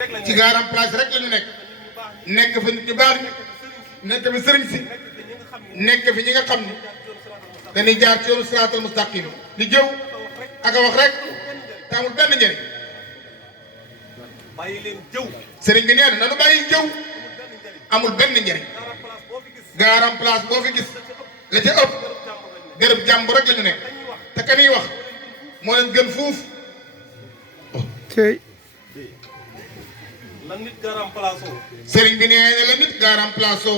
ci garam place rek lañu nekk fa nit ñu baax nekk fi sëriñ si nekk fi ñi nga xam ni dañuy jaar ci yoonu siraatal mustaqim di jëw ak a wax rek te amul benn njëriñ bàyyi leen jëw sëriñ bi nee na nanu bàyyi jëw amul benn njëriñ garam place boo fi gis la ca ëpp gërëb jàmb rek la ñu nekk te ka niy wax moo leen gën fuuf tey la nit garam place sëriñ bi nee na la nit garam place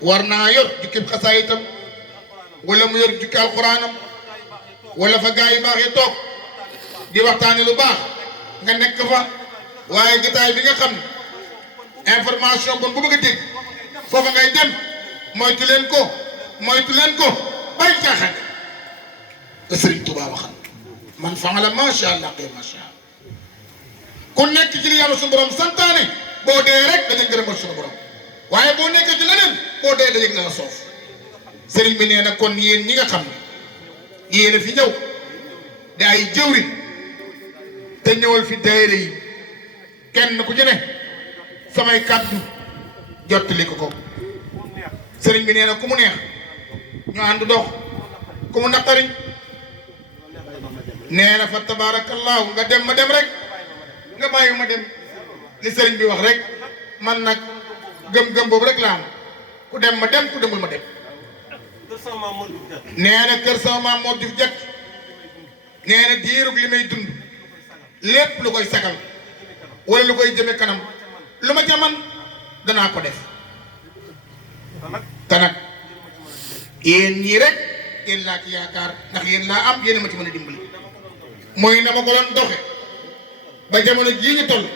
war naa yor jukkib xasaayitam wala mu yor jukki alxuraanam wala fa gaa yi baaxee toog di waxtaane lu baax nga nekk fa waaye jotaay bi nga xam ne information bon bu bëgg a dégg foofa ngay dem moytu leen ko bàyyi caaxaan te Sëriñ Tuubaa waxal man fa'ala macha allah kay macha allah ku nekk ci li yàlla suñu borom santaane boo dee rek dañu gërëmal suñu borom waaye boo nekkee ci leneen boo dee dañu la soof sëriñ bi nee na kon yéen ñi nga xam ne yéen a fi ñëw di ay jëwriñ te ñëwal fi daayira yi kenn ku ci ne samay kàddu jottali ko sëriñ bi nee na ku mu neex ñu ànd dox ku mu naqari nee na fa tabaarakallaahu nga dem ma dem rek nga bàyyi ma dem li sëriñ bi wax rek man nag gëm-gëm boobu rek laa am ku dem ma dem ku demul ma dem nee na kër sama maam moo duf jët nee na diirug li may dund lépp lu koy sagal wala lu koy jëme kanam lu ma ca man danaa ko def te nag yéen ñii rek yéen laa ci yaakaar ndax yéen laa am yéen a ma ci mën a dimbali mooy na ma ko doon doxe ba jamono jii ñu toll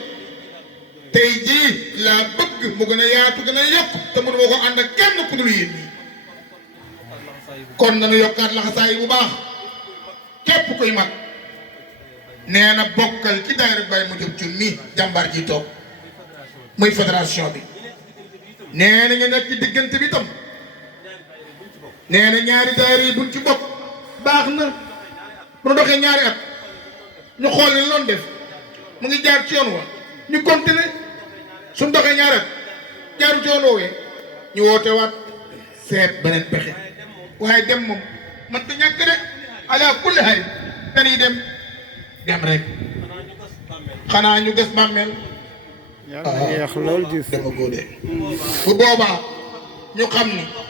tey jii laa bëgg mu gën a yaatu gën a yokk te mënu ma ko ànd ak kenn ku dul yéen ñii kon nañu yokkaat laxasaay bu baax képp kuy mag nee na bokkal ci daayira Baye Madiop Thioune mii jàmbaar ji toog muy fédération bi nee na nga nekk ci diggante bi tam nee na ñaari daayira yi buñ ci bokk baax na bu doxee ñaari at ñu xool li loon def mu ngi jaar ci yoon wa ñu continuer suñ doxee ñaari at jaaru ci yoon woowee ñu woote waat seet beneen pexe waaye dem moom man du ñàkk de ala kulli hay dañuy dem rek xanaa ñu ges bàmmeel yàlla yeex lool gis dama góode bu boobaa ñu xam ni